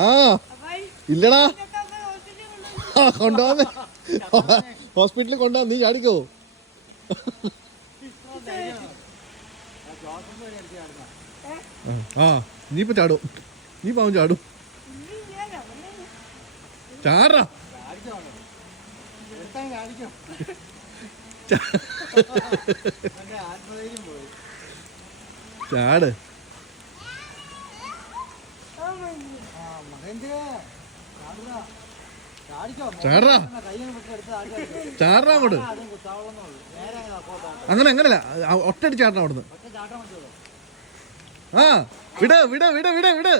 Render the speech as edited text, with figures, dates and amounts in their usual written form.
ആ ഇല്ലടാ കൊണ്ടുപോന്നെ ഹോസ്പിറ്റലിൽ കൊണ്ടുപോകാൻ നീ ചാടിക്കോ. ആ നീ ഇപ്പൊ ചാടും, നീ പാവം ചാടും. ചാടാ ചാട് ചാടാ ചാടാ അങ്ങോട്ട്. അങ്ങനെ അങ്ങനല്ല, ഒറ്റടി ചാടണം അവിടുന്ന്. ആ വിട് വിട് വിട് വിട് വിട്.